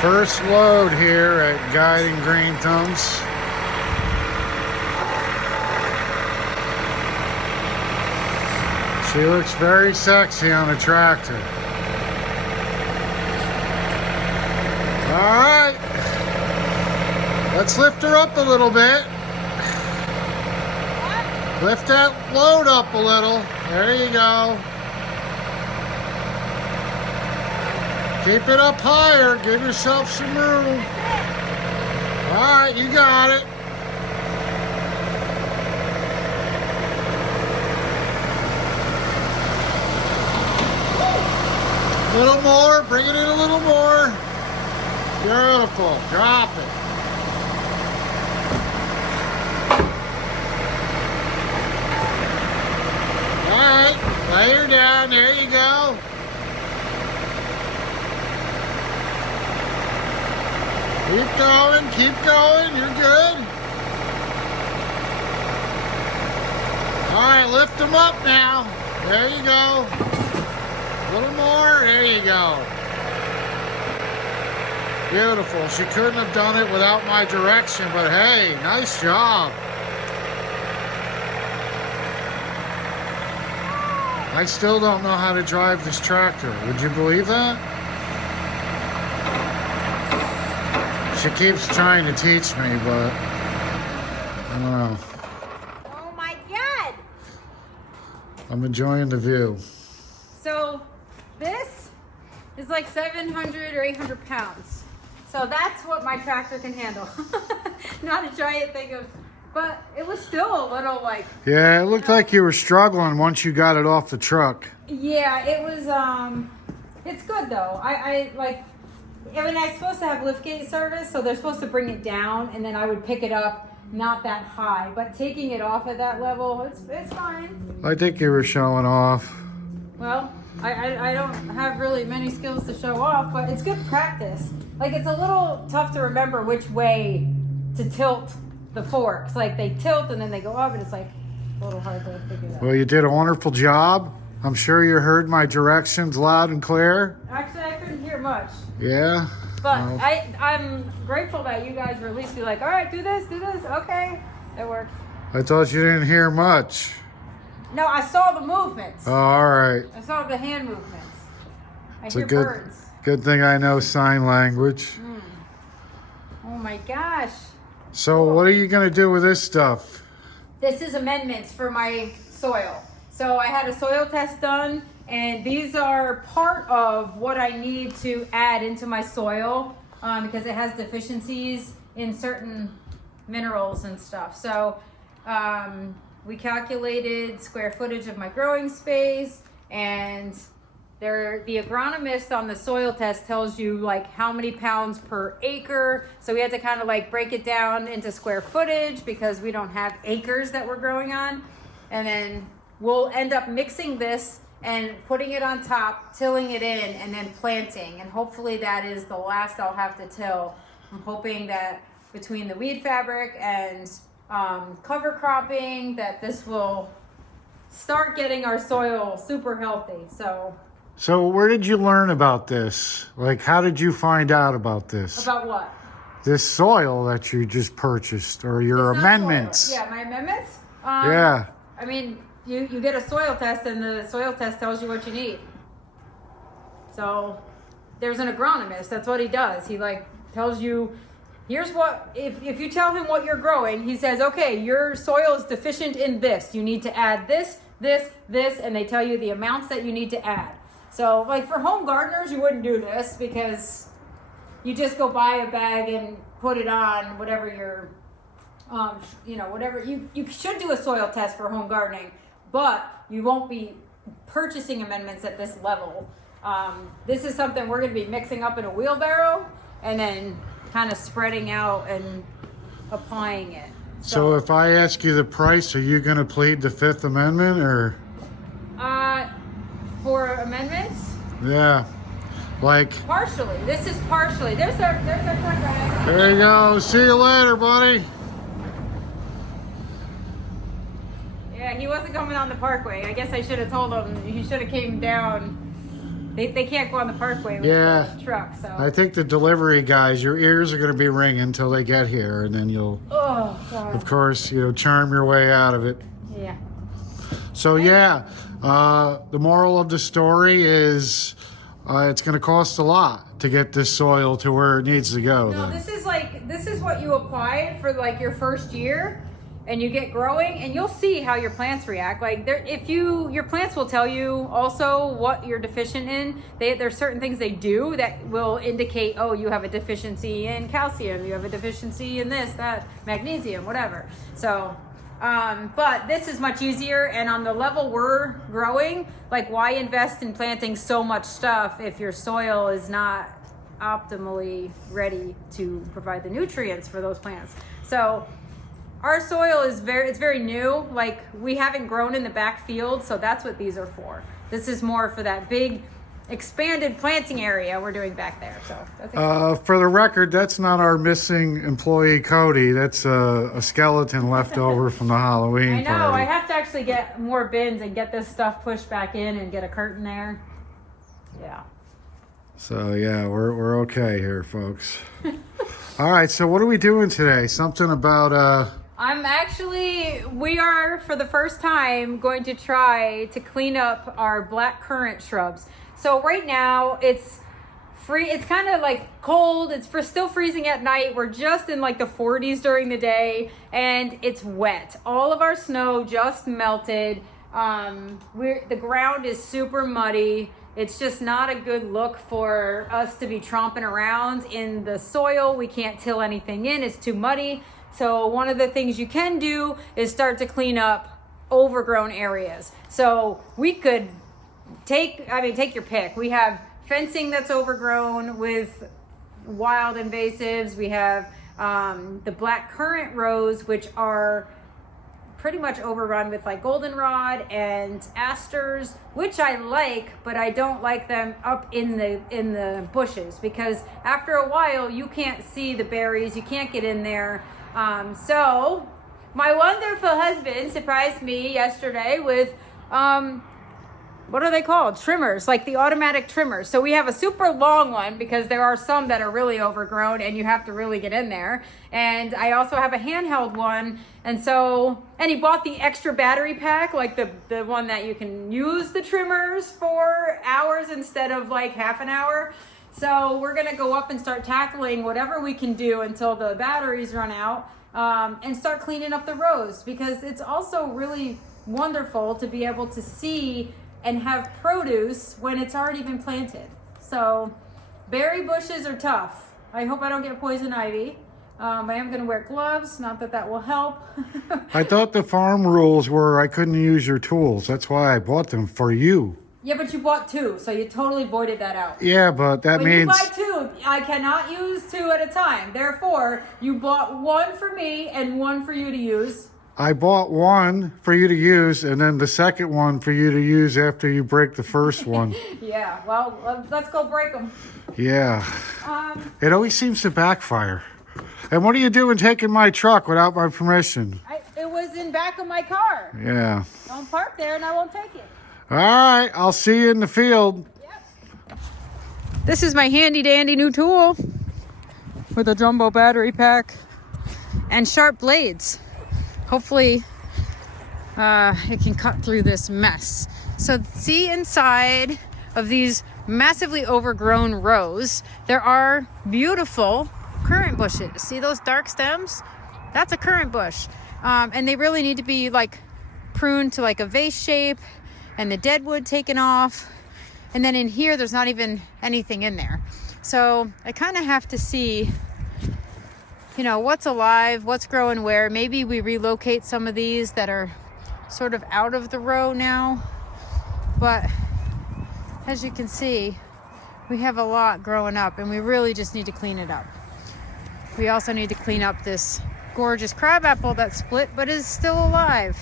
First load here at Guiding Green Thumbs. She looks very sexy on a tractor. All right, let's lift her up a little bit. Lift that load up a little. There you go. Keep it up higher. Give yourself some room. All right, you got it. A little more. Bring it in a little more. Beautiful. Drop it. All right, lay her down. There you go. Keep going, keep going, you're good. All right, lift them up now. There you go. A little more, there you go. Beautiful, she couldn't have done it without my direction, but hey, nice job. I still don't know how to drive this tractor. Would you believe that? She keeps trying to teach me, but I don't know. Oh my God! I'm enjoying the view. So this is like 700 or 800 pounds. So that's what my tractor can handle. Not a giant thing of, but it was still a little like. Yeah, it looked like you were struggling once you got it off the truck. Yeah, it was, it's good though. I mean, I'm supposed to have liftgate service, so they're supposed to bring it down, and then I would pick it up not that high. But taking it off at that level, it's fine. I think you were showing off. Well, I don't have really many skills to show off, but it's good practice. Like, it's a little tough to remember which way to tilt the forks. Like, they tilt and then they go up, and it's like a little hard to figure that out. Well, you did a wonderful job. I'm sure you heard my directions loud and clear. Actually, I couldn't hear much. Yeah? But Well, I'm grateful that you guys were at least be like, all right, do this. Okay, it worked. I thought you didn't hear much. No, I saw the movements. Oh, all right. I saw the hand movements. It's hear a good, birds. good thing I know sign language. Oh my gosh. So what are you going to do with this stuff? This is amendments for my soil. So I had a soil test done, and these are part of what I need to add into my soil because it has deficiencies in certain minerals and stuff. So we calculated square footage of my growing space, and the agronomist on the soil test tells you like how many pounds per acre. So we had to kind of like break it down into square footage because we don't have acres that we're growing on. And then we'll end up mixing this and putting it on top, tilling it in, and then planting. And hopefully that is the last I'll have to till. I'm hoping that between the weed fabric and cover cropping, that this will start getting our soil super healthy. So where did you learn about this? Like, how did you find out about this? About what? This soil that you just purchased, or your It's not amendments? soil. Yeah, my amendments. Yeah. I mean, you get a soil test, and the soil test tells you what you need. So there's an agronomist. That's what he does. He like tells you, here's what, if you tell him what you're growing, he says, okay, your soil is deficient in this. You need to add this, and they tell you the amounts that you need to add. So like for home gardeners, you wouldn't do this because you just go buy a bag and put it on whatever your, whatever. You should do a soil test for home gardening, but you won't be purchasing amendments at this level. This is something we're going to be mixing up in a wheelbarrow and then kind of spreading out and applying it. So if I ask you the price, are you going to plead the Fifth Amendment, or? For amendments? Yeah, like. Partially. This is partially. There's our truck right. There you go. See you later, buddy. Yeah, he wasn't coming on the parkway. I guess I should have told him. He should have came down They can't go on the parkway with the truck. So I think the delivery guys, your ears are going to be ringing until they get here, and then you'll, oh God. of course, charm your way out of it. Yeah. So the moral of the story is it's going to cost a lot to get this soil to where it needs to go. No, this is what you apply for like your first year, and you get growing, and you'll see how your plants react. Like your plants will tell you also what you're deficient in. There's certain things they do that will indicate, oh, you have a deficiency in calcium, you have a deficiency in this, that, magnesium, whatever. So, but this is much easier, and on the level we're growing, like why invest in planting so much stuff if your soil is not optimally ready to provide the nutrients for those plants? So our soil is very new. Like we haven't grown in the back field, so that's what these are for. This is more for that big expanded planting area we're doing back there. So that's for the record, that's not our missing employee Cody. That's a skeleton left over from the Halloween I know. party. I have to actually get more bins and get this stuff pushed back in and get a curtain there. Yeah. So yeah, we're okay here, folks. All right, so what are we doing today? Something about we are for the first time going to try to clean up our black currant shrubs. So right now it's kind of like cold. It's still freezing at night. We're just in like the 40s during the day, and it's wet. All of our snow just melted. The ground is super muddy. It's just not a good look for us to be tromping around in the soil. We can't till anything in. It's too muddy. So one of the things you can do is start to clean up overgrown areas. So we could take your pick. We have fencing that's overgrown with wild invasives. We have the black currant rows, which are pretty much overrun with like goldenrod and asters, which I like, but I don't like them up in the bushes, because after a while you can't see the berries, you can't get in there. So my wonderful husband surprised me yesterday with what are they called? Trimmers, like the automatic trimmers. So we have a super long one because there are some that are really overgrown and you have to really get in there. And I also have a handheld one. And he bought the extra battery pack, like the one that you can use the trimmers for hours instead of like half an hour. So we're gonna go up and start tackling whatever we can do until the batteries run out, and start cleaning up the rows, because it's also really wonderful to be able to see and have produce when it's already been planted. So berry bushes are tough. I hope I don't get poison ivy. I am going to wear gloves, not that will help. I thought the farm rules were I couldn't use your tools. That's why I bought them for you. Yeah, but you bought two, so you totally voided that out. Yeah, but that when means... When you buy two, I cannot use two at a time. Therefore, you bought one for me and one for you to use. I bought one for you to use, and then the second one for you to use after you break the first one. Yeah, well, let's go break them. Yeah. It always seems to backfire. And what are you doing taking my truck without my permission? It was in back of my car. Yeah. Don't park there and I won't take it. All right, I'll see you in the field. Yep. This is my handy dandy new tool with a jumbo battery pack and sharp blades. Hopefully it can cut through this mess. So see, inside of these massively overgrown rows, there are beautiful currant bushes. See those dark stems? That's a currant bush. And they really need to be like pruned to like a vase shape, and the dead wood taken off. And then in here, there's not even anything in there. So I kind of have to see, what's alive, what's growing where. Maybe we relocate some of these that are sort of out of the row now. But as you can see, we have a lot growing up, and we really just need to clean it up. We also need to clean up this gorgeous crabapple that split but is still alive.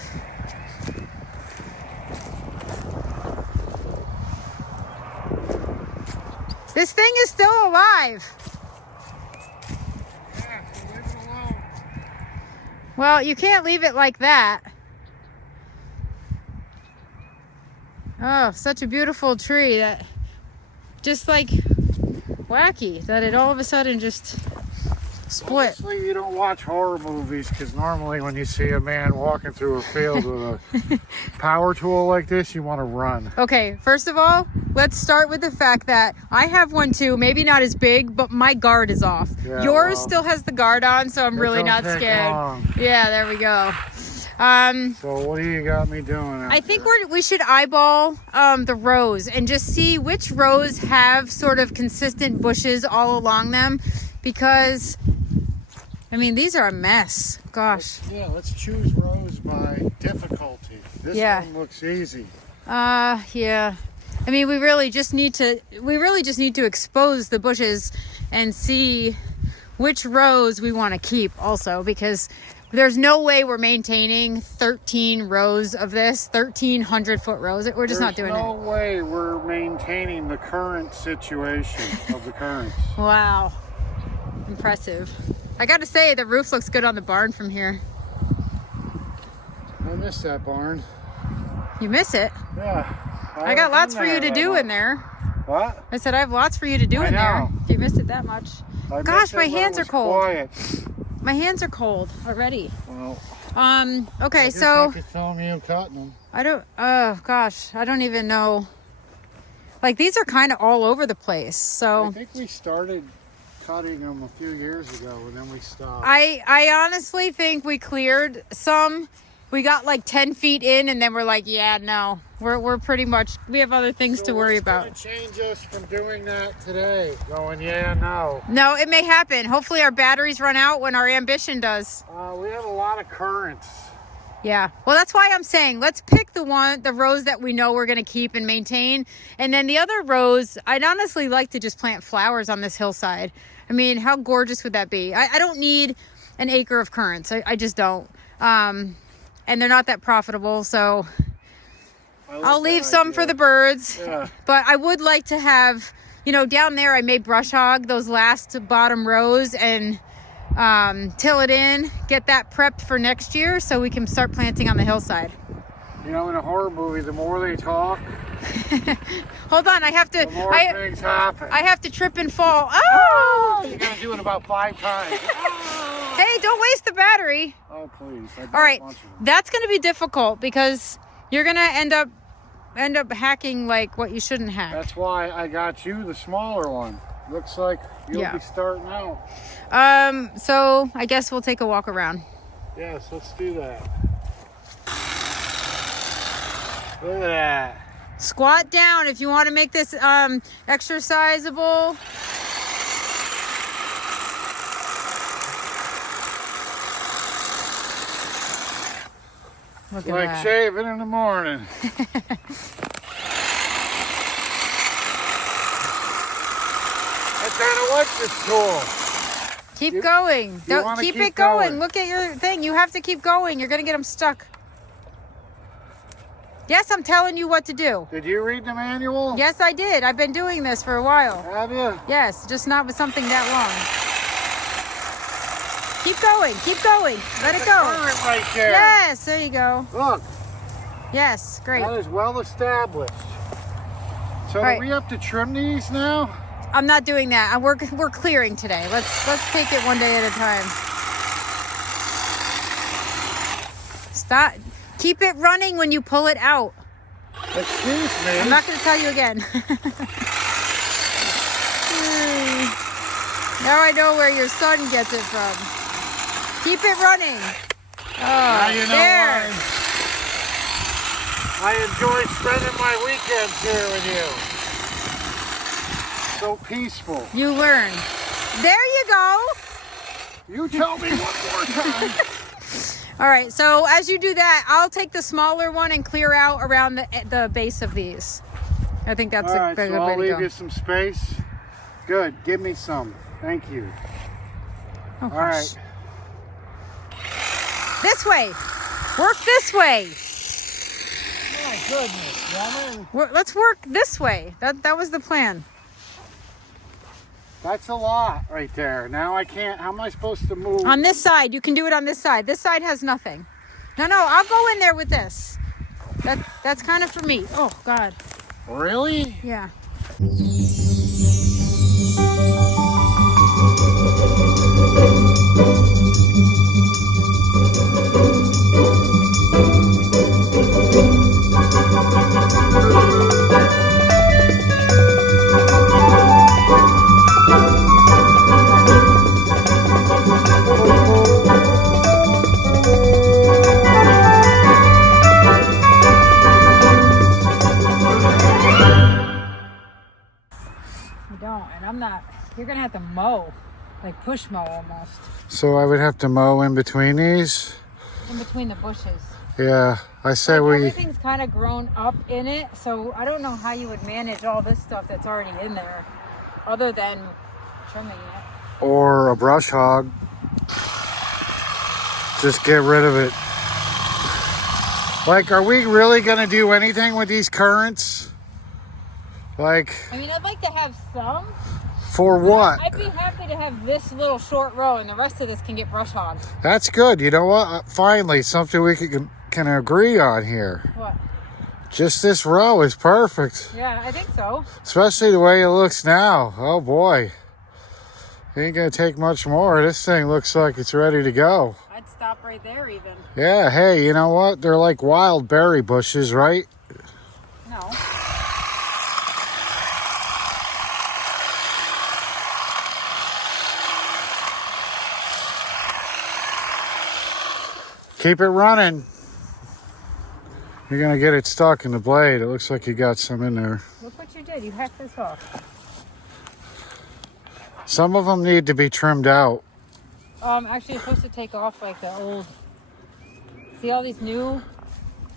This thing is still alive. Yeah, so leave it alone. Well, you can't leave it like that. Oh, such a beautiful tree that just like wacky that it all of a sudden just split. Obviously, you don't watch horror movies because normally when you see a man walking through a field with a power tool like this, you want to run. Okay, first of all, let's start with the fact that I have one too, maybe not as big, but my guard is off. Yeah, Yours well, still has the guard on, so I'm really not don't take scared. long. Yeah, there we go. So what do you got me doing out I think here? we should eyeball the rows and just see which rows have sort of consistent bushes all along them, because I mean these are a mess. Gosh. Let's choose rows by difficulty. This one looks easy. Yeah. I mean we really just need to expose the bushes and see which rows we want to keep also, because there's no way we're maintaining 13 rows of this, 1,300 foot rows. We're just not doing it. There's no way we're maintaining the current situation of the currants. Wow. Impressive. I got to say, the roof looks good on the barn from here. I miss that barn. You miss it? Yeah. I got lots for you to do in there. What? I said I have lots for you to do in there. If you miss it that much. Gosh, my hands are cold. Quiet. My hands are cold already. Well, okay, I just so have to film you cutting them. I don't, oh gosh, I don't even know. Like these are kind of all over the place. So I think we started cutting them a few years ago and then we stopped. I honestly think we cleared some. We got like 10 feet in and then we're like, yeah, no, we're pretty much, we have other things to worry about. What's going to change us from doing that today? Going, yeah, no. No, it may happen. Hopefully our batteries run out when our ambition does. We have a lot of currants. Yeah. Well, that's why I'm saying let's pick the rows that we know we're going to keep and maintain. And then the other rows, I'd honestly like to just plant flowers on this hillside. I mean, how gorgeous would that be? I don't need an acre of currants. I just don't. And they're not that profitable, so I'll leave some for the birds. Yeah. But I would like to have, you know, down there I may brush hog those last bottom rows and till it in, get that prepped for next year so we can start planting on the hillside. You know, in a horror movie, the more they talk, Hold on, I have to. the more things happen. I have to trip and fall. Oh! You're going to do it about 5 times. Hey, don't waste the battery. Oh, please. All right, that's going to be difficult because you're going to end up hacking like what you shouldn't hack. That's why I got you the smaller one. Looks like you'll be starting out. So I guess we'll take a walk around. Yes, let's do that. Look at that. Squat down if you want to make this exercisable. Look It's at like that. shaving in the morning. I kind of like this tool. Keep going. you Don't wanna keep keep it going. going. Look at your thing. You have to keep going. You're going to get them stuck. Yes, I'm telling you what to do. Did you read the manual? Yes, I did. I've been doing this for a while. Have you? Yes, just not with something that long. Keep going. Keep going. Let it go. Current right there. Yes, there you go. Look, Yes, great. that is well established. So Right. do we have to trim these now? I'm not doing that. We're clearing today. Let's take it one day at a time. Stop. Keep it running when you pull it out. Excuse me. I'm not going to tell you again. Now I know where your son gets it from. Keep it running. Oh, Now you know there. why I enjoy spending my weekends here with you. So peaceful. You learn. There you go. You tell me one more time. All right, so as you do that, I'll take the smaller one and clear out around the base of these. I think that's All a right, good so way I'll to leave go. you some space. Good. Give me some. Thank you. Oh, All right. gosh. This way. Work this way. My goodness, woman. Let's work this way. That was the plan. That's a lot right there. Now I can't. How am I supposed to move? On this side, you can do it on this side. This side has nothing. No, I'll go in there with this. That's kind of for me. Oh, God. Really? Yeah. You're gonna have to mow, like push mow almost. So I would have to mow in between these? In between the bushes. Yeah, I say like we... Everything's kind of grown up in it, so I don't know how you would manage all this stuff that's already in there, other than trimming it. Or a brush hog. Just get rid of it. Like, are we really gonna do anything with these currants? Like... I mean, I'd like to have some. For what? I'd be happy to have this little short row, and the rest of this can get brush hogged. That's good. You know what? Finally, something we can agree on here. What? Just this row is perfect. Yeah, I think so. Especially the way it looks now. Oh boy. Ain't gonna take much more. This thing looks like it's ready to go. I'd stop right there even. Yeah, hey, you know what? They're like wild berry bushes, right? No. Keep it running. You're gonna get it stuck in the blade. It looks like you got some in there. Look what you did. You hacked this off. Some of them need to be trimmed out. Actually, you're supposed to take off like the old. See all these new?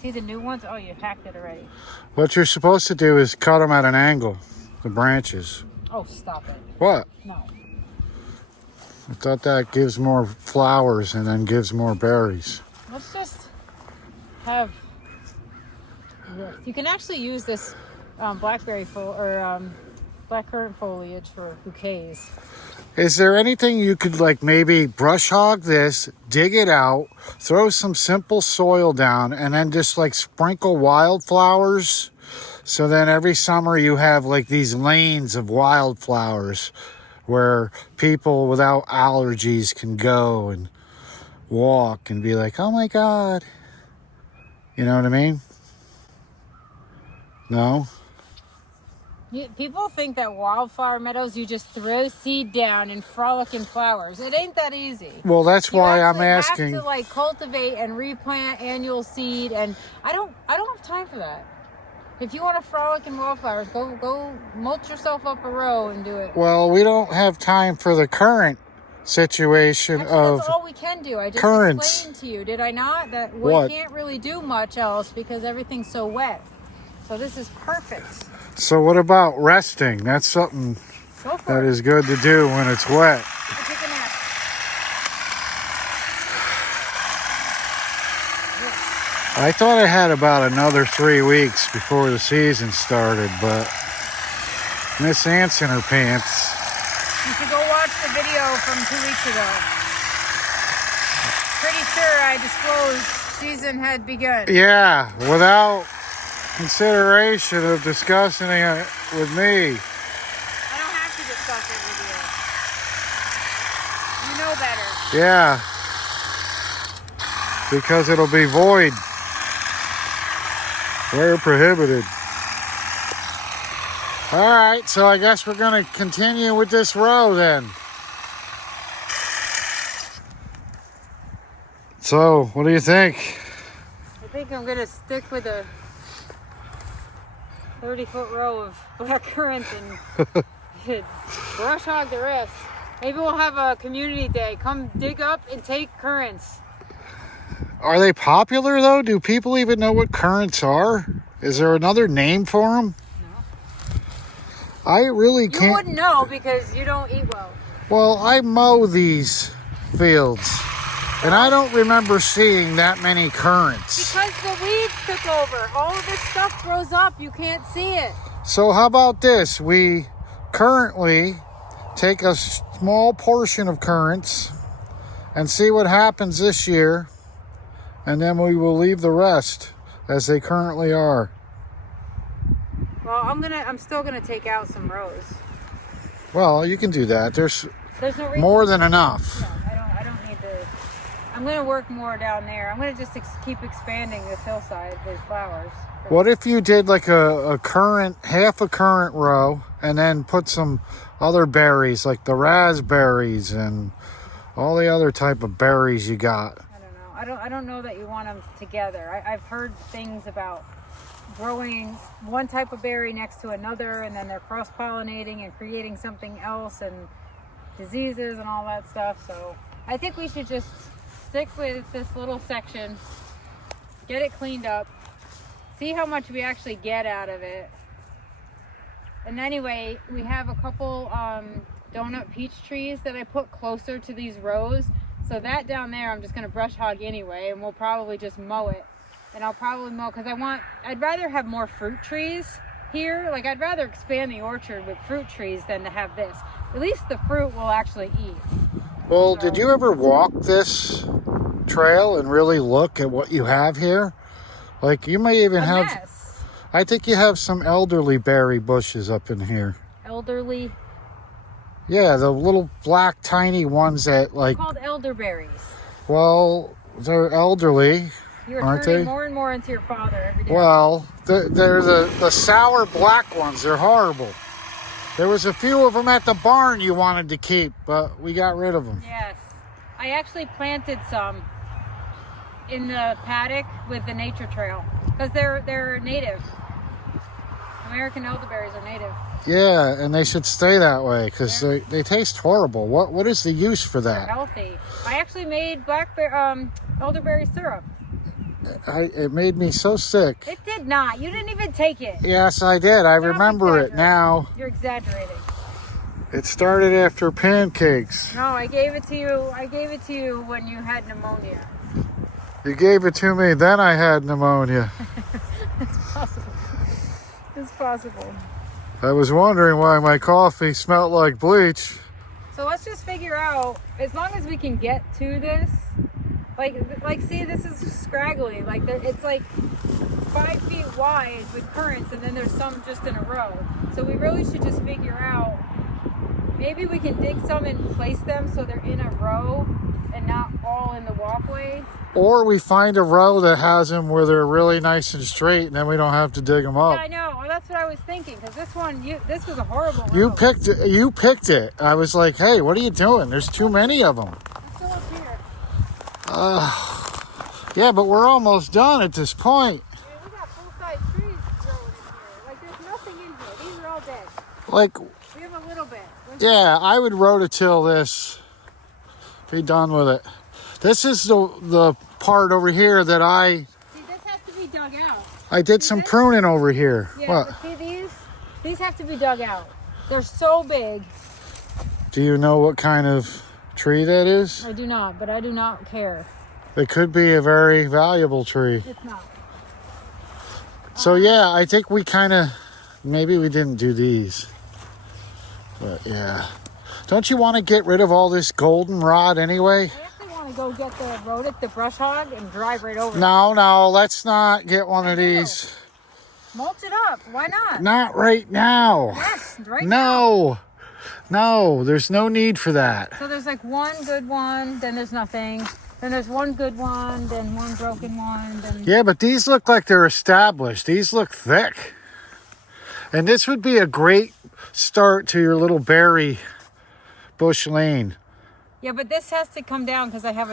See the new ones? Oh, you hacked it already. What you're supposed to do is cut them at an angle, the branches. Oh, stop it. What? No. I thought that gives more flowers and then gives more berries. Let's just have this. You can actually use this black currant foliage for bouquets. Is there anything you could like maybe brush hog this, dig it out, throw some simple soil down, and then just like sprinkle wildflowers? So then every summer you have like these lanes of wildflowers where people without allergies can go and walk and be like, oh my God. You know what I mean? No? People think that wildflower meadows, you just throw seed down and frolic in flowers. It ain't that easy. Well, that's why I'm asking. You have to like cultivate and replant annual seed, and I don't have time for that. If you want to frolic in wildflowers, go mulch yourself up a row and do it. Well, we don't have time for the current situation of that's all we can do. I just currants. Explained to you, did I not? That we can't really do much else because everything's so wet. So this is perfect. So what about resting? That's something that is good to do when it's wet. I'll take a nap. I thought I had about another 3 weeks before the season started, but Miss Ant's in her pants. You should go watch the video from 2 weeks ago. Pretty sure I disclosed season had begun. Yeah, without consideration of discussing it with me. I don't have to discuss it with you. You know better. Yeah, because it'll be void. Where prohibited. All right, so I guess we're going to continue with this row then. So, what do you think? I think I'm going to stick with a 30-foot row of black currant and brush hog the rest. Maybe we'll have a community day. Come dig up and take currants. Are they popular though? Do people even know what currants are? Is there another name for them? No. I really can't. You wouldn't know because you don't eat well. Well, I mow these fields and I don't remember seeing that many currants. Because the weeds took over. All of this stuff grows up. You can't see it. So how about this? We currently take a small portion of currants and see what happens this year. And then we will leave the rest as they currently are. Well, I'm still gonna take out some rows. Well, you can do that. There's no reason. More than enough. Yeah, I don't need to. I'm gonna work more down there. I'm gonna just keep expanding this hillside with flowers. What if you did like a currant, half a currant row, and then put some other berries like the raspberries and all the other type of berries you got? I don't know. I don't know that you want them together. I've heard things about growing one type of berry next to another, and then they're cross-pollinating and creating something else, and diseases and all that stuff. So I think we should just stick with this little section, get it cleaned up, see how much we actually get out of it. And anyway, we have a couple donut peach trees that I put closer to these rows. So that down there, I'm just gonna brush hog anyway, and we'll probably just mow it. And I'll probably mow, because I'd rather have more fruit trees here. Like, I'd rather expand the orchard with fruit trees than to have this. At least the fruit will actually eat. Well, did you ever walk this trail and really look at what you have here? Like, you may even have, mess. I think you have some elderly berry bushes up in here. Elderly? Yeah, the little black tiny ones that like... They're called elderberries. Well, they're elderly, You're aren't turning they? more and more into your father every day. Well, they're the sour black ones. They're horrible. There was a few of them at the barn you wanted to keep, but we got rid of them. Yes. I actually planted some in the paddock with the nature trail, because they're native. American elderberries are native. Yeah, and they should stay that way, because they taste horrible. What is the use for They're that? healthy. I actually made elderberry syrup. It made me so sick. It did not. You didn't even take it. Yes, I did. I remember it now. You're exaggerating. It started after pancakes. No, I gave it to you. I gave it to you when you had pneumonia. You gave it to me, then I had pneumonia. It's possible. It's possible. I was wondering why my coffee smelled like bleach. So let's just figure out, as long as we can get to this, like see, this is scraggly. Like it's like 5 feet wide with currants, and then there's some just in a row. So we really should just figure out, maybe we can dig some and place them so they're in a row and not all in the walkway. Or we find a row that has them where they're really nice and straight, and then we don't have to dig them up. Yeah, I know. Well, that's what I was thinking, because this one, this was a horrible row. You picked it. I was like, hey, what are you doing? There's too many of them. It's still up here. Yeah, but we're almost done at this point. Yeah, we got full-size trees growing in here. Like, there's nothing in here. These are all dead. Like, We have a little bit. yeah, I would rototill this. Be done with it. This is the part over here that See, this has to be dug out. I did some pruning over here. Yeah, What? but see these have to be dug out. They're so big. Do you know what kind of tree that is? I do not, but I do not care. It could be a very valuable tree. It's not. So yeah, I think we kind of, maybe we didn't do these. But yeah. Don't you want to get rid of all this goldenrod anyway? I actually want to go get the brush hog, and drive right over it. No, let's not get one of these. Mulch it up. Why not? Not right now. Yes, right now. No, there's no need for that. So there's like one good one, then there's nothing. Then there's one good one, then one broken one. Then... Yeah, but these look like they're established. These look thick. And this would be a great start to your little berry bush lane. Yeah, but this has to come down, because I have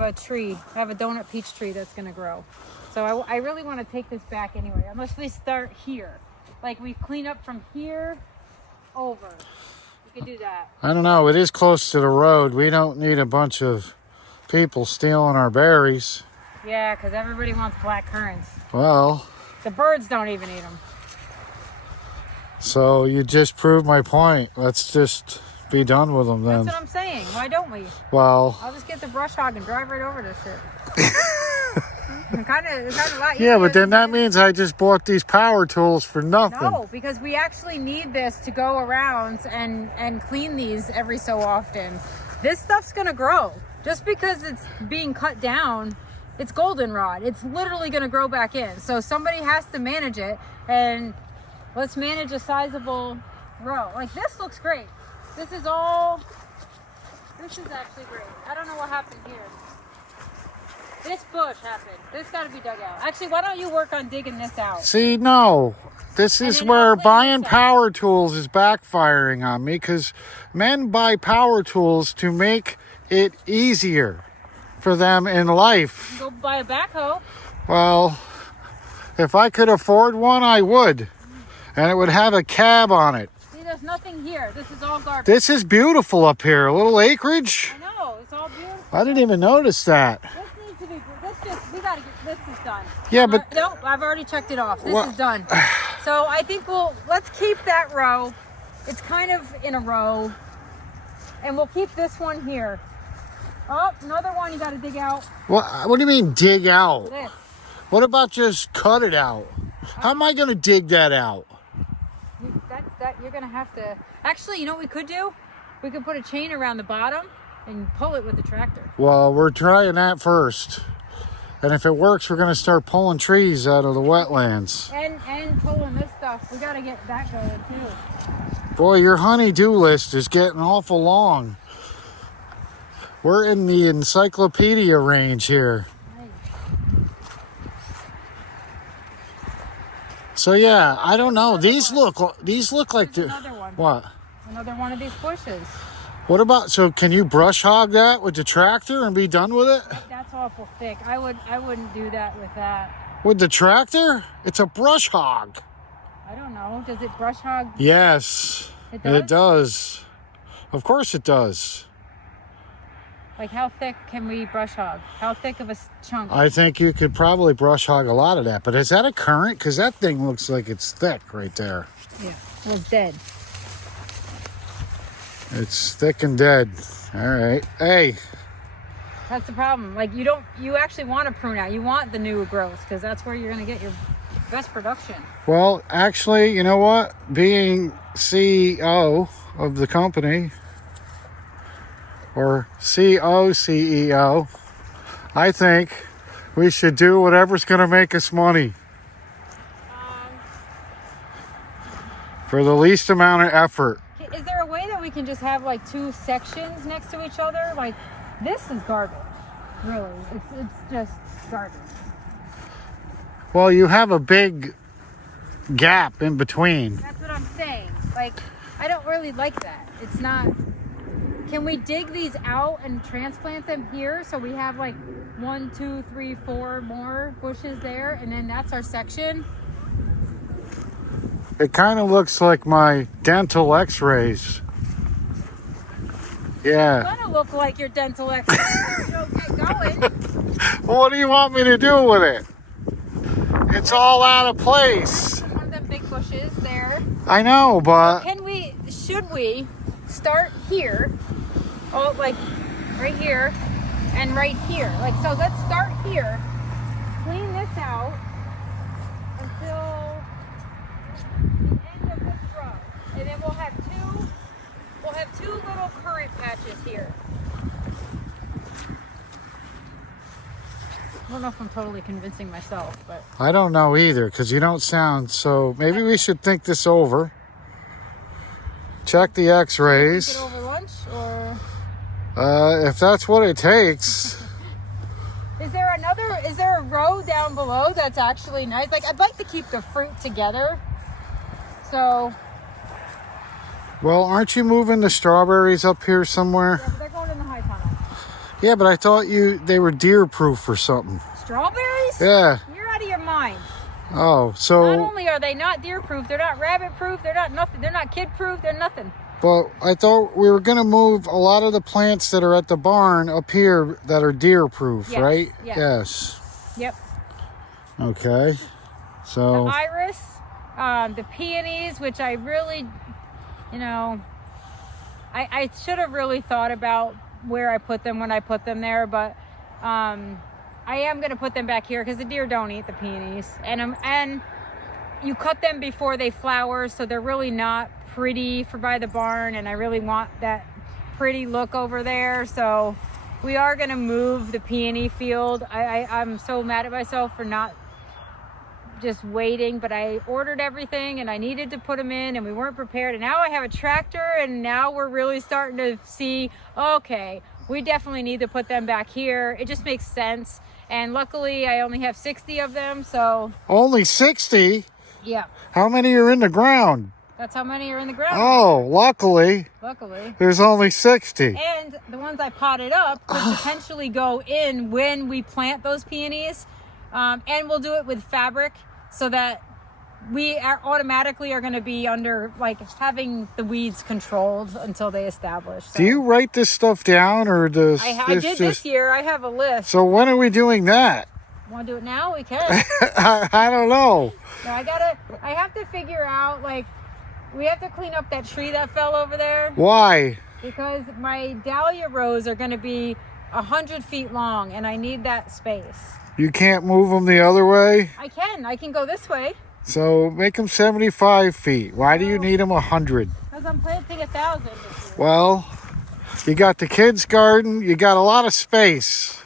a tree. I have a donut peach tree that's going to grow. So I really want to take this back anyway, unless we start here. Like, we clean up from here over. We could do that. I don't know. It is close to the road. We don't need a bunch of people stealing our berries. Yeah, because everybody wants black currants. Well, The birds don't even eat them. so you just proved my point. Let's just be done with them then. That's what I'm saying. Why don't we? Well, I'll just get the brush hog and drive right over this shit. It's kind of a lot easier. yeah, but then that means I just bought these power tools for nothing. No, because we actually need this to go around and clean these every so often. This stuff's gonna grow. Just because it's being cut down, it's goldenrod. It's literally gonna grow back in. So somebody has to manage it, and let's manage a sizable row. Like, this looks great. This is all This is actually great. I don't know what happened here. This bush happened. This got to be dug out. Actually, why don't you work on digging this out? See, no. This is then where I'll clean buying this up. power tools is backfiring on me, because men buy power tools to make it easier for them in life. Go buy a backhoe. Well, if I could afford one, I would. And it would have a cab on it. See, there's nothing here. This is all garbage. This is beautiful up here. A little acreage. I know. It's all beautiful. I didn't even notice that. This needs to be. We gotta get. This is done. Yeah, but Nope. I've already checked it off. This Well- is done. So I think let's keep that row. It's kind of in a row, and we'll keep this one here. Oh, another one you got to dig out. what do you mean dig out? This. What about just cut it out? How am I going to dig that out? You're gonna have to. Actually, you know what we could do? We could put a chain around the bottom and pull it with the tractor. Well, we're trying that first. And if it works, we're going to start pulling trees out of the wetlands. And pulling this stuff. We gotta get that going too. Boy, your honey-do list is getting awful long. We're in the encyclopedia range here. So yeah, I don't know. These look like There's they're another one. what? Another one of these bushes. What about, so can you brush hog that with the tractor and be done with it? That's awful thick. I wouldn't do that with that. With the tractor? It's a brush hog. I don't know. Does it brush hog? Yes. It does? It does. Of course it does. Like how thick can we brush hog? How thick of a chunk? I think you could probably brush hog a lot of that. But is that a Currant? Because that thing looks like it's thick right there. Yeah. Well, it's dead. It's thick and dead. All right. Hey. That's the problem. Like you actually want to prune out. You want the new growth because that's where you're going to get your best production. Well, actually, you know what? Being CEO of the company, or CEO, I think we should do whatever's going to make us money for the least amount of effort. Is there a way that we can just have like two sections next to each other? Like this is garbage. Really, it's just garbage. Well, you have a big gap in between. That's what I'm saying. Like, I don't really like that. It's not. Can we dig these out and transplant them here so we have like 1, 2, 3, 4 more bushes there, and then that's our section? It kind of looks like my dental x-rays. Yeah. It's gonna look like your dental x-ray if you don't get going. Well, what do you want me to do with it? It's all out of place. One of them big bushes there. I know, but Should we start here? Oh, like right here and right here. Like, so let's start here. Clean this out until the end of this row. And then we'll have two little currant patches here. I don't know if I'm totally convincing myself, but I don't know either, because you don't sound so. Maybe we should think this over. Check the think it x-rays. over lunch or If that's what it takes. is there a row down below that's actually nice? Like, I'd like to keep the fruit together. So Well, aren't you moving the strawberries up here somewhere? yeah, but they're going in the high tunnel. Yeah, but I thought they were deer-proof or something. Strawberries? Yeah. You're out of your mind. Oh, Not so, only are they not deer-proof, they're not rabbit-proof, they're not nothing. They're not kid-proof, they're nothing. but I thought we were going to move a lot of the plants that are at the barn up here that are deer-proof, Yes, right? yes. Yes. Yep. Okay. The So, iris, the peonies, which I really, I should have really thought about where I put them when I put them there, but I am going to put them back here because the deer don't eat the peonies. And you cut them before they flower, so they're really not pretty for by the barn, and I really want that pretty look over there. So we are going to move the peony field. I'm so mad at myself for not just waiting, but I ordered everything and I needed to put them in and we weren't prepared. And now I have a tractor and now we're really starting to see, okay, we definitely need to put them back here. It just makes sense. And luckily I only have 60 of them, so. Only 60? Yeah. How many are in the ground? That's how many are in the ground. Oh, luckily. Luckily. There's only 60. And the ones I potted up could potentially go in when we plant those peonies. And we'll do it with fabric so that we automatically are going to be under, like, having the weeds controlled until they establish. So. Do you write this stuff down, or does I did this year. I have a list. So when are we doing that? Want to do it now? We can. I don't know. No, I have to figure out, like, we have to clean up that tree that fell over there. Why? Because my dahlia rows are going to be 100 feet long and I need that space. You can't move them the other way? I can go this way. So make them 75 feet. Why do you need them 100? Because I'm planting 1,000 this year. Well, you got the kids' garden. You got a lot of space.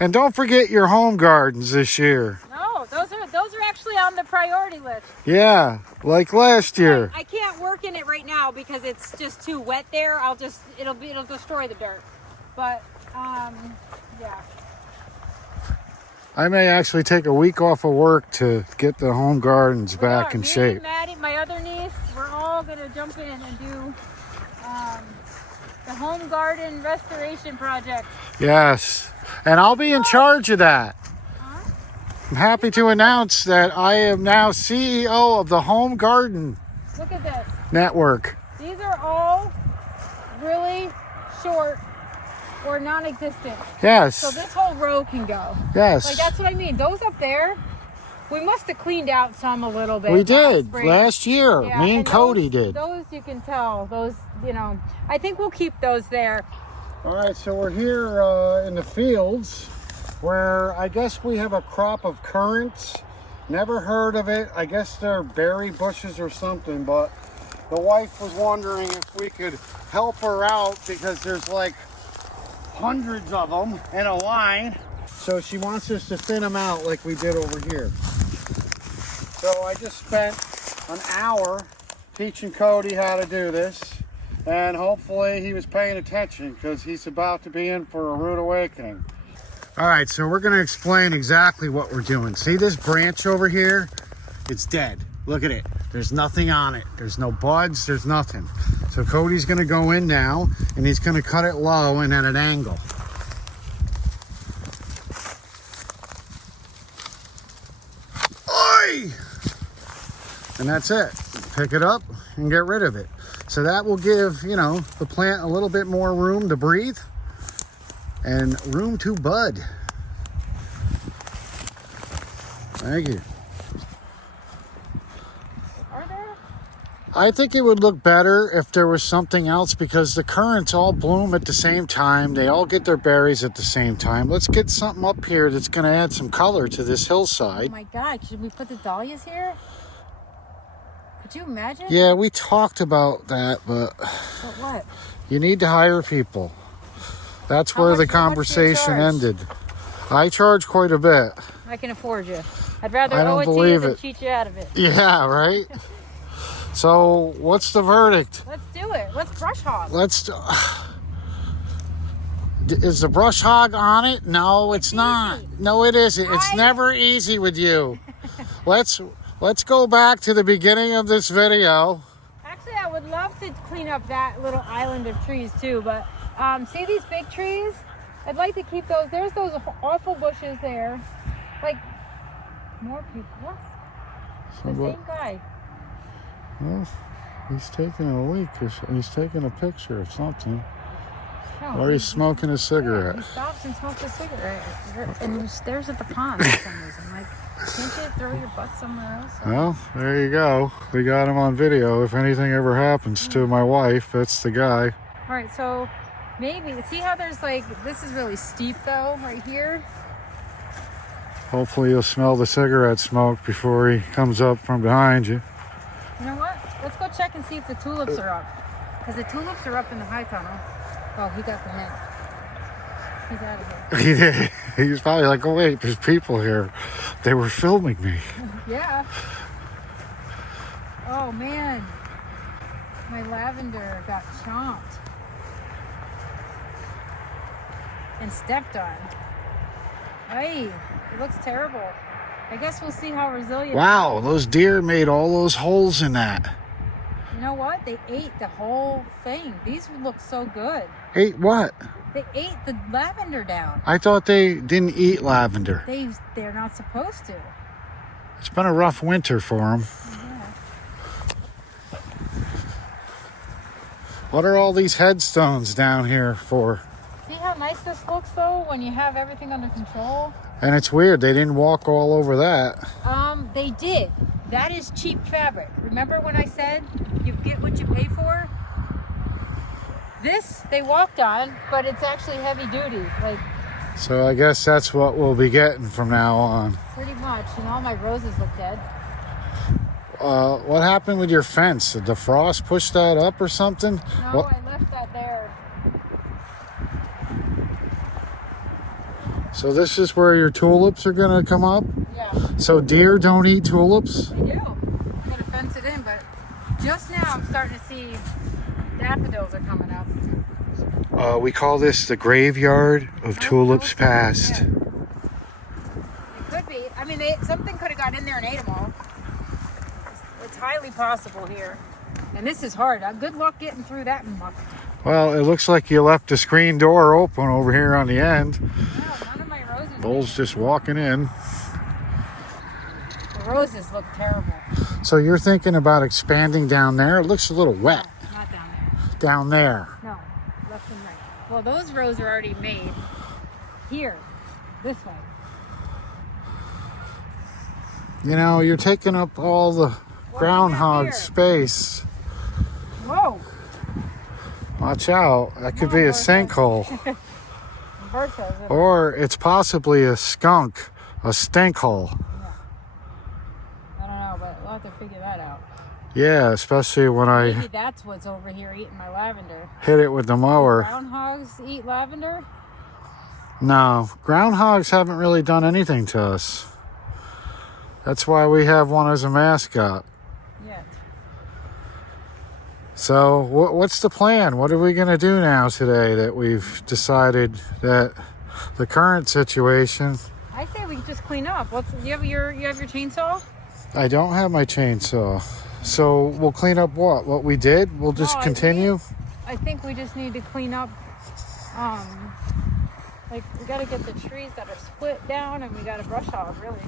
And don't forget your home gardens this year. No, those are actually on the priority list. Yeah, like last year. I can't work in it right now because it's just too wet there. It'll destroy the dirt. But yeah. I may actually take a week off of work to get the home gardens back in shape. Me and Maddie, my other niece, we're all gonna jump in and do the home garden restoration project. Yes, and I'll be in charge of that. I'm happy to announce that I am now CEO of the Home Garden Look at this. Network. These are all really short or non-existent. Yes. So this whole row can go. Yes. Like, that's what I mean. Those up there, we must have cleaned out some a little bit. We did spring. last year. Yeah, Me and Cody those, did. Those you can tell. Those, I think we'll keep those there. All right, so we're here in the fields where I guess we have a crop of currants. Never heard of it. I guess they're berry bushes or something, but the wife was wondering if we could help her out because there's like hundreds of them in a line. So she wants us to thin them out like we did over here. So I just spent an hour teaching Cody how to do this. And hopefully he was paying attention because he's about to be in for a rude awakening. All right, so we're gonna explain exactly what we're doing. See this branch over here? It's dead. Look at it. There's nothing on it. There's no buds, there's nothing. So Cody's gonna go in now and he's gonna cut it low and at an angle. Oi! And that's it. Pick it up and get rid of it. So that will give, the plant a little bit more room to breathe and room to bud. Thank you. Are there? I think it would look better if there was something else because the currants all bloom at the same time. They all get their berries at the same time. Let's get something up here that's going to add some color to this hillside. Oh my God, should we put the dahlias here? Could you imagine? Yeah, we talked about that, but what? You need to hire people. That's where the conversation ended. I charge quite a bit. I can afford you. I'd rather I don't owe it to you believe than it. cheat you out of it. Yeah, right? So, what's the verdict? Let's do it. Let's brush hog. Is the brush hog on it? No, it's not. easy. No, it isn't. It's never easy with you. Let's go back to the beginning of this video. Actually, I would love to clean up that little island of trees too, but see these big trees? I'd like to keep those. There's those awful bushes there. Like, more people. What? The same guy. Well, he's taking a leak. He's taking a picture of something. No, Or he's smoking a cigarette. Yeah, he stops and smokes a cigarette and he stares at the pond for some reason. Like, can't you throw your butt somewhere else? Well, there you go. We got him on video. If anything ever happens to my wife, that's the guy. All right, so maybe, see how there's like, this is really steep though, right here? Hopefully you'll smell the cigarette smoke before he comes up from behind you. You know what? Let's go check and see if the tulips are up. Because the tulips are up in the high tunnel. Oh, he got the hint. He's out of here. He did. He was probably like, oh wait, there's people here. They were filming me. Yeah. Oh man. My lavender got chomped. And stepped on. Hey, it looks terrible. I guess we'll see how resilient. Wow, those deer made all those holes in that. You know what? They ate the whole thing. These would look so good. Ate what? They ate the lavender down. I thought they didn't eat lavender. They're not supposed to. It's been a rough winter for them. Yeah. What are all these headstones down here for? See how nice this looks though when you have everything under control? And it's weird, they didn't walk all over that. They did. That is cheap fabric. Remember when I said you get what you pay for? This they walked on, but it's actually heavy duty. Like, So I guess that's what we'll be getting from now on. pretty much. And all my roses look dead. What happened with your fence? Did the frost push that up or something? No, What? I left that there. So this is where your tulips are gonna come up? Yeah, So deer don't eat tulips? they do. I'm gonna fence it in, but just now I'm starting to see daffodils are coming up. We call this the graveyard of tulips Oh, past. yeah. It could be. I mean, something could have got in there and ate them all. It's highly possible here. And this is hard. Good luck getting through that muck. Well, it looks like you left the screen door open over here on the end. No, none of my roses. Bull's just walking in. The roses look terrible. So you're thinking about expanding down there? It looks a little wet Not down there. down there. No, left and right. Well, those rows are already made. Here, this way. You know, you're taking up all the What do we got groundhog here? space. Whoa! Watch out. That could Come be on, a Bertha. sinkhole. Bertha's. Or it's possibly a skunk, a stink hole. I don't know, but we'll have to figure that out. Yeah, especially when I Maybe that's what's over here eating my lavender. hit it with the mower. Groundhogs eat lavender? No, groundhogs haven't really done anything to us. That's why we have one as a mascot. Yeah. So what's the plan? What are we going to do now today that we've decided that the current situation? I say we just clean up. You have your chainsaw? I don't have my chainsaw. So we'll clean up what? What we did? We'll just No, continue? I think we just need to clean up. Like we got to get the trees that are split down, and we got to brush hog really.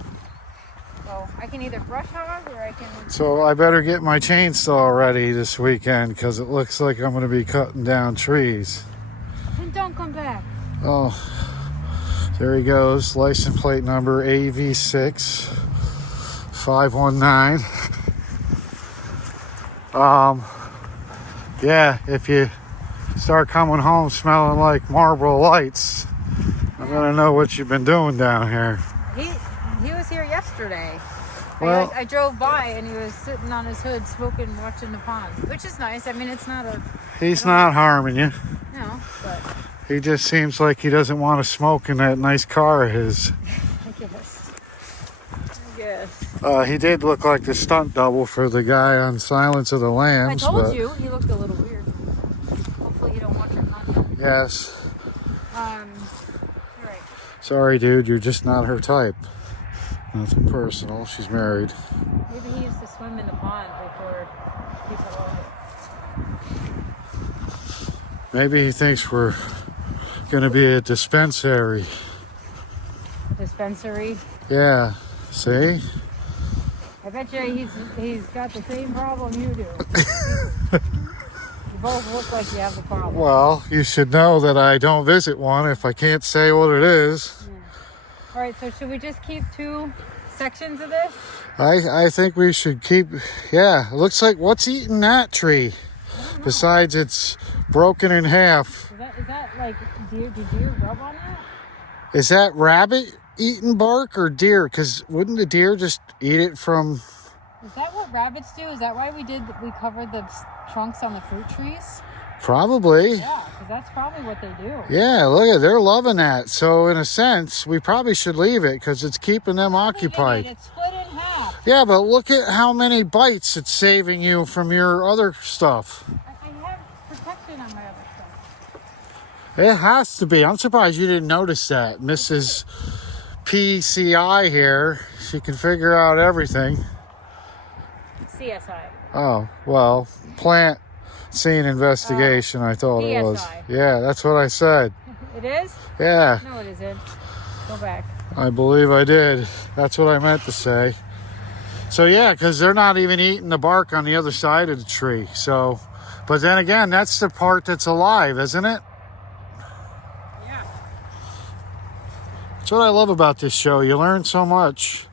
So I can either brush hog or I can. So I better get my chainsaw ready this weekend because it looks like I'm going to be cutting down trees. And don't come back. Oh, there he goes. License plate number AV6 519. Yeah, if you start coming home smelling like Marlboro Lights, I'm gonna know what you've been doing down here. He was here yesterday. Well- I drove by and he was sitting on his hood smoking, watching the pond, which is nice. I mean, it's not a He's not harming you. no, but He just seems like he doesn't want to smoke in that nice car of his. I guess. He did look like the stunt double for the guy on Silence of the I Lambs. told but you he looked a little weird. Hopefully you don't watch your content. Yes. All right. Sorry, dude. You're just not her type. Nothing personal. She's married. Maybe he used to swim in the pond before he fell over. Maybe he thinks we're gonna be a dispensary. Dispensary. Yeah. See? I bet you he's got the same problem you do. You both look like you have the problem. Well, you should know that I don't visit one if I can't say what it is. Yeah. All right, so should we just keep 2 sections of this? I think we should keep. Yeah. It looks like what's eating that tree? Besides, it's broken in half. Is that like deer? Did you rub on that? Is that rabbit eating bark or deer? Because wouldn't the deer just eat it from? Is that what rabbits do? Is that why we covered the trunks on the fruit trees? Probably. Yeah. because that's probably what they do. Yeah, look at, they're loving that. So in a sense, we probably should leave it because it's keeping them occupied. It's split in half. Yeah, but look at how many bites it's saving you from your other stuff. I have protection on my other stuff. It has to be. I'm surprised you didn't notice that. Mrs. PCI here, she can figure out everything. CSI. Oh, well, plant scene investigation, I thought it was. PSI. Yeah, that's what I said. It is? Yeah, No, it isn't. Go back. I believe I did. That's what I meant to say. So yeah, because they're not even eating the bark on the other side of the tree. So, but then again, that's the part that's alive, isn't it? Yeah. That's what I love about this show. You learn so much,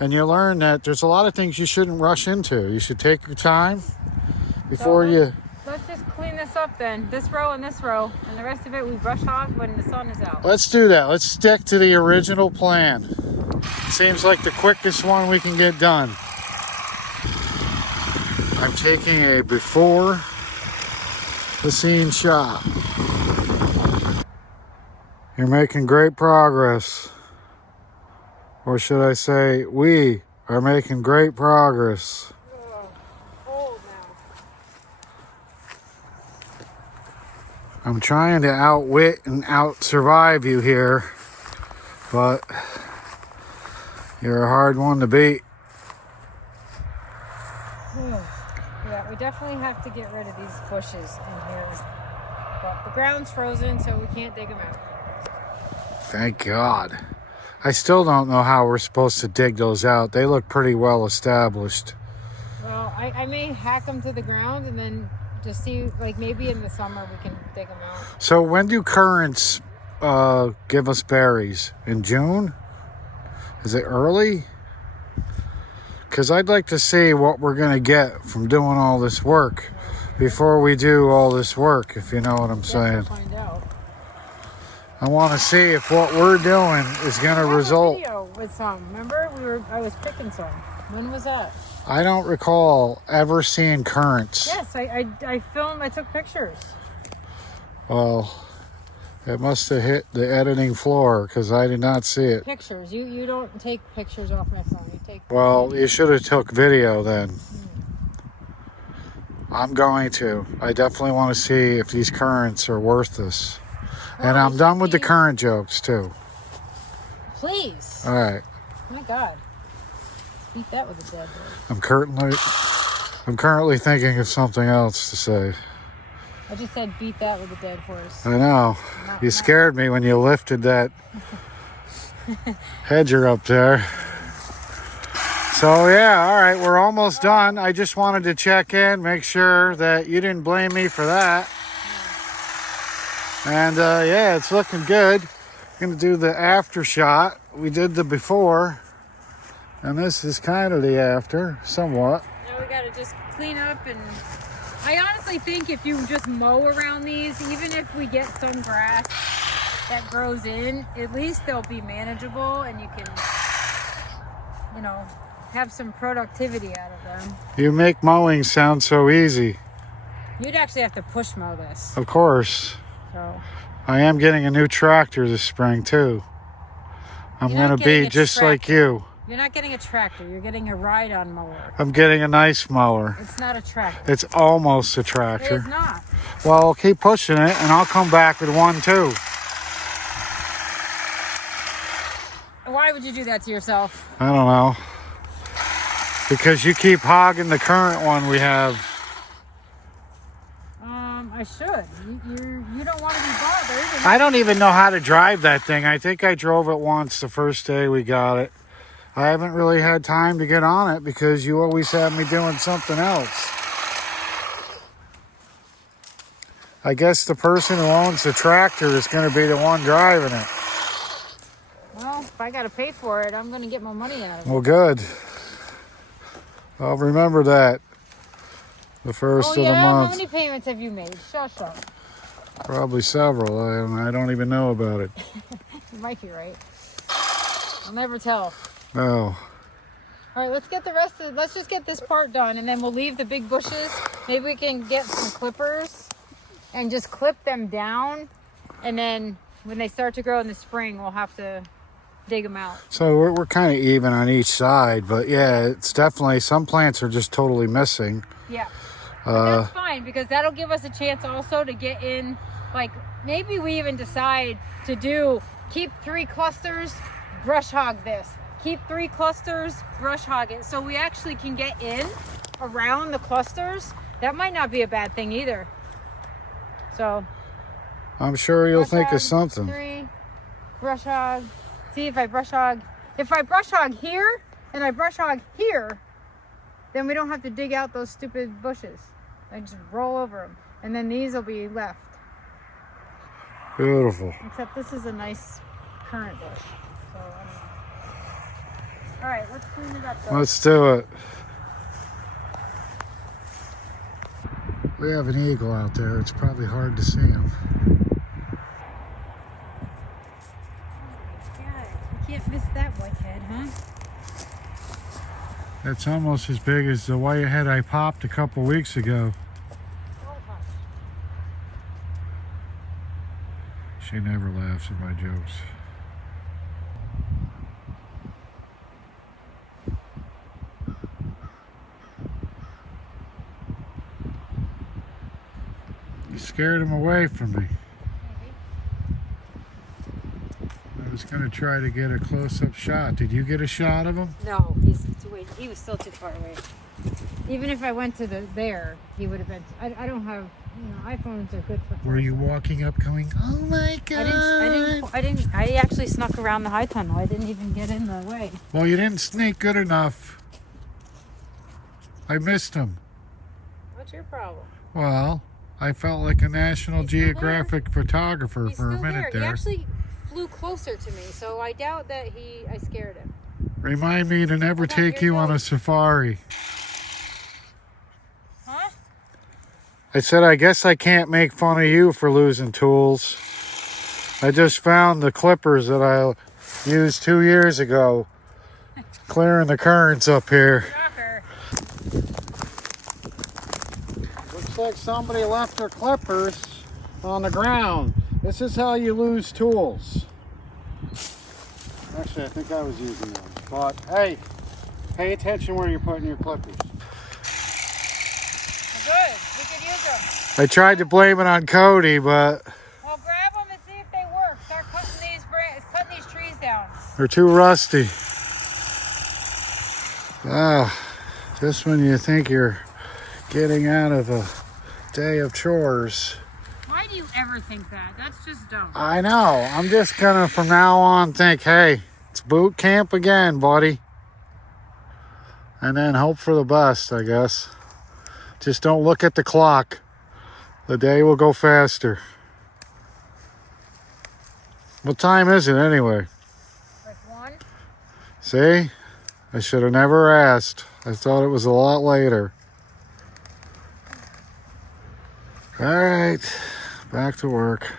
and you learn that there's a lot of things you shouldn't rush into. You should take your time before you... Let's just clean this up then. This row and this row, and the rest of it we brush hog when the sun is out. Let's do that. Let's stick to the original plan. Seems like the quickest one we can get done. I'm taking a before the scene shot. You're making great progress. Or should I say, we are making great progress. Cold now. I'm trying to outwit and out-survive you here, but you're a hard one to beat. Yeah, we definitely have to get rid of these bushes in here. But the ground's frozen, so we can't dig them out. Thank God. I still don't know how we're supposed to dig those out. They look pretty well established. Well, I may hack them to the ground and then just see, like maybe in the summer we can dig them out. So when do currants give us berries? In June? Is it early? Because I'd like to see what we're going to get from doing all this work before we do all this work, if you know what I'm saying. Find out. I want to see if what we're doing is going to result. Video with some. Remember, I was picking some. When was that? I don't recall ever seeing currants. Yes, I filmed. I took pictures. Well, it must have hit the editing floor because I did not see it. Pictures. You don't take pictures off my phone. You take. Well, you should have took video then. I'm going to. I definitely want to see if these currants are worth this. And I'm done with the currant jokes too. Please. All right. Oh my God. Beat that with a dead bird. I'm currently thinking of something else to say. I just said beat that with a dead horse. I know. You scared me when you lifted that hedger up there. So yeah, all right, we're almost done. I just wanted to check in, make sure that you didn't blame me for that. And yeah, it's looking good. Gonna do the after shot. We did the before, and this is kind of the after, somewhat. Now we gotta just clean up, and I honestly think if you just mow around these, even if we get some grass that grows in, at least they'll be manageable, and you can, you know, have some productivity out of them. You make mowing sound so easy. You'd actually have to push mow this. Of course. So I am getting a new tractor this spring too. I'm gonna be just like you. You're not getting a tractor. You're getting a ride-on mower. I'm getting a nice mower. It's not a tractor. It's almost a It tractor. is not. Well, I'll keep pushing it and I'll come back with one too. Why would you do that to yourself? I don't know. Because you keep hogging the current one we have. I should. You don't want to be bothered. I don't even know how to drive that thing. I think I drove it once the first day we got it. I haven't really had time to get on it because you always have me doing something else. I guess the person who owns the tractor is going to be the one driving it. Well, if I got to pay for it, I'm going to get my money out of it. Well, good. I'll remember that. The first of the month. How many payments have you made? Shush up. Probably several. I don't even know about it. You might be right. I'll never tell. No. All right, let's just get this part done, and then we'll leave the big bushes. Maybe we can get some clippers and just clip them down. And then when they start to grow in the spring, we'll have to dig them out. So we're kind of even on each side, but yeah, it's definitely, some plants are just totally missing. Yeah, but that's fine because that'll give us a chance also to get in, like maybe we even decide to keep 3 clusters, brush hog this. Keep 3 clusters, brush hog it. So we actually can get in around the clusters. That might not be a bad thing either. So I'm sure you'll think of something. 3, brush hog. See if I brush hog. If I brush hog here and I brush hog here, then we don't have to dig out those stupid bushes. I just roll over them. And then these will be left. Beautiful. Except this is a nice currant bush. So, I don't know. All right, let's clean it up though. Let's do it. We have an eagle out there. It's probably hard to see him. You can't miss that whitehead, huh? That's almost as big as the whitehead I popped a couple weeks ago. She never laughs at my jokes. You scared him away from me. I was going to try to get a close-up shot. Did you get a shot of him? No, he was still too far away. Even if I went to there, he would have been. I don't have, iPhones are good for. Were you walking up going, oh my God? I actually snuck around the high tunnel. I didn't even get in the way. Well, you didn't sneak good enough. I missed him. What's your problem? Well, I felt like a National Geographic photographer He's for a still minute there. He actually flew closer to me, so I doubt that I scared him. Remind me to never take you on a safari. Huh? I said, I guess I can't make fun of you for losing tools. I just found the clippers that I used 2 years ago, clearing the currants up here. Shocker. Looks like somebody left their clippers on the ground. This is how you lose tools. Actually, I think I was using them. But hey, pay attention where you're putting your clippers. Good. We could use them. I tried to blame it on Cody, but Well, grab them and see if they work. Start cutting these trees down. they're too rusty. Just when you think you're getting out of a day of chores. Why do you ever think that? That's just dumb. I know. I'm just gonna from now on think, hey, it's boot camp again, buddy. And then hope for the best, I guess. Just don't look at the clock. The day will go faster. What time is it anyway? Like 1? See? I should have never asked. I thought it was a lot later. All right, back to work.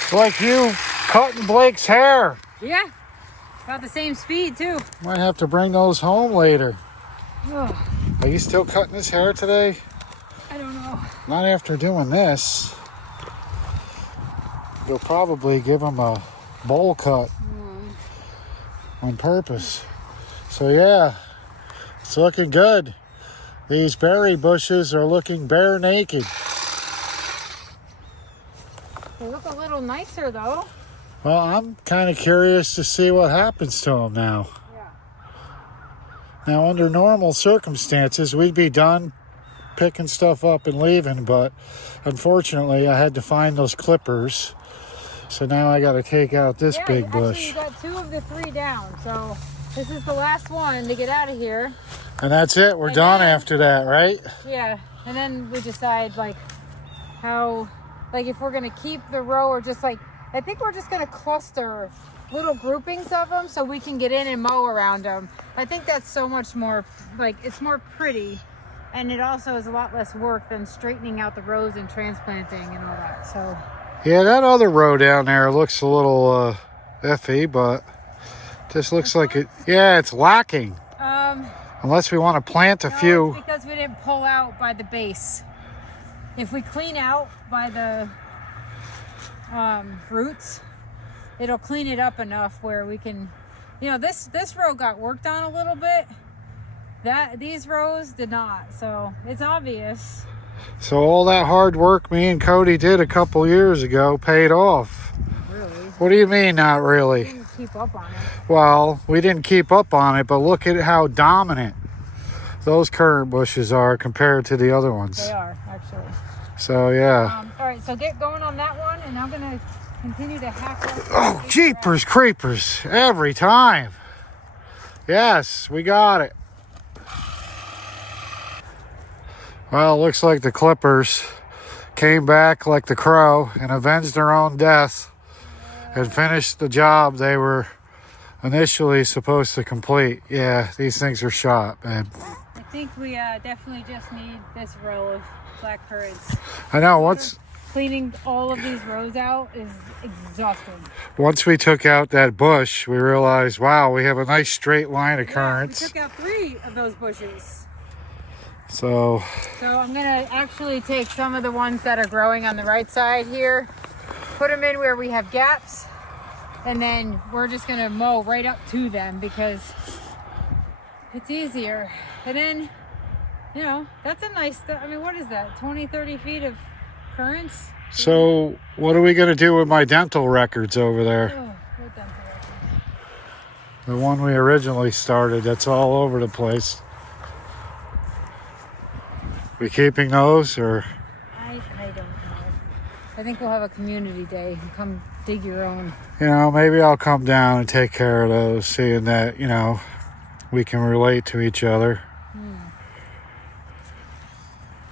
It's like you cutting Blake's hair. Yeah. About the same speed, too. Might have to bring those home later. Ugh, Are you still cutting his hair today? I don't know. Not after doing this. You'll probably give him a bowl cut on purpose. So yeah, it's looking good. These berry bushes are looking bare naked. They look a little nicer, though. Well, I'm kind of curious to see what happens to them now. Yeah. Now, under normal circumstances, we'd be done picking stuff up and leaving, but unfortunately, I had to find those clippers. So now I got to take out this big bush. Actually, you got 2 of the 3 down, so this is the last one to get out of here. And that's it. We're done after that, right? Yeah, and then we decide, like, how, like, if we're going to keep the row or just, like, I think we're just going to cluster little groupings of them so we can get in and mow around them. I think that's so much more, like, it's more pretty, and it also is a lot less work than straightening out the rows and transplanting and all that. So Yeah, that other row down there looks a little iffy, but this looks like it. Yeah, it's lacking. Unless we want to plant a few. It's because we didn't pull out by the base. If we clean out by the roots, it'll clean it up enough where we can, you know, this row got worked on a little bit. These rows did not, so it's obvious. So all that hard work me and Cody did a couple years ago paid off. Really? What do you mean, not really? We didn't keep up on it. Well, we didn't keep up on it, but look at how dominant those currant bushes are compared to the other ones. They are, actually. So, yeah. All right, so get going on that one, and I'm going to continue to hack up. Oh, jeepers creepers. Every time. Yes, we got it. Well, it looks like the clippers came back like the crow and avenged their own death and finished the job they were initially supposed to complete. Yeah, these things are shot, man. I think we definitely just need this row of black currants. I know, Cleaning all of these rows out is exhausting. once we took out that bush, we realized, wow, we have a nice straight line of currants. We took out 3 of those bushes. So I'm going to actually take some of the ones that are growing on the right side here, put them in where we have gaps, and then we're just going to mow right up to them because it's easier. And then, you know, that's a nice, I mean, what is that, 20, 30 feet of currants? So what are we going to do with my dental records over there? Oh, what dental records? The one we originally started, that's all over the place. We keeping those, or? I don't know. I think we'll have a community day and come dig your own. You know, maybe I'll come down and take care of those, seeing that, you know, we can relate to each other.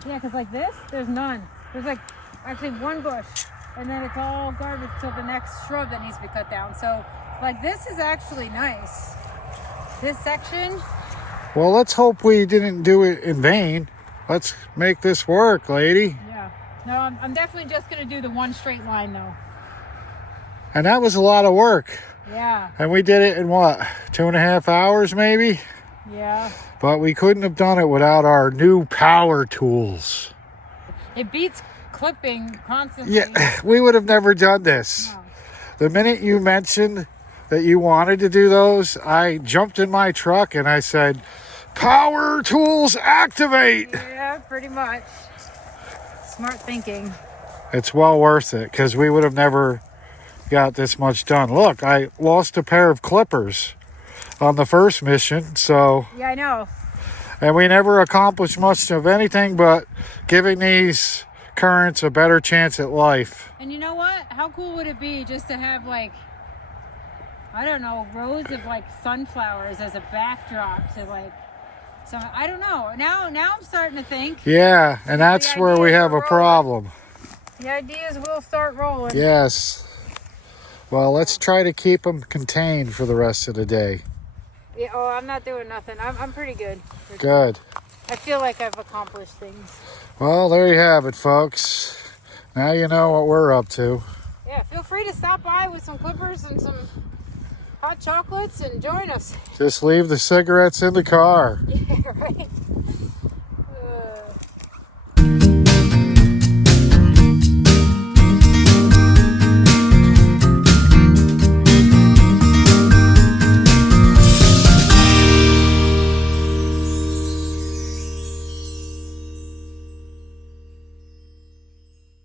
Yeah, because like this, there's none. There's like actually one bush, and then it's all garbage till the next shrub that needs to be cut down. So, like, this is actually nice. This section. Well, let's hope we didn't do it in vain. Let's make this work, lady. Yeah. No, I'm definitely just going to do the one straight line, though. And that was a lot of work. Yeah. And we did it in what, 2.5 hours maybe? Yeah. But we couldn't have done it without our new power tools. It beats clipping constantly. Yeah, we would have never done this. No. The minute you mentioned that you wanted to do those, I jumped in my truck and I said, power tools activate. Yeah, pretty much. Smart thinking. It's well worth it because we would have never got this much done. Look, I lost a pair of clippers on the first mission, so. Yeah, I know. And we never accomplished much of anything but giving these currants a better chance at life. And you know what? How cool would it be just to have, like, I don't know, rows of like sunflowers as a backdrop to like. So I don't know. Now I'm starting to think. Yeah, and that's where we have a problem. The ideas will start rolling. Yes. Well, let's try to keep them contained for the rest of the day. Yeah, oh, I'm not doing nothing. I'm pretty good. Good. I feel like I've accomplished things. Well, there you have it, folks. Now you know what we're up to. Yeah, feel free to stop by with some clippers and some hot chocolates and join us. Just leave the cigarettes in the car. Yeah, right.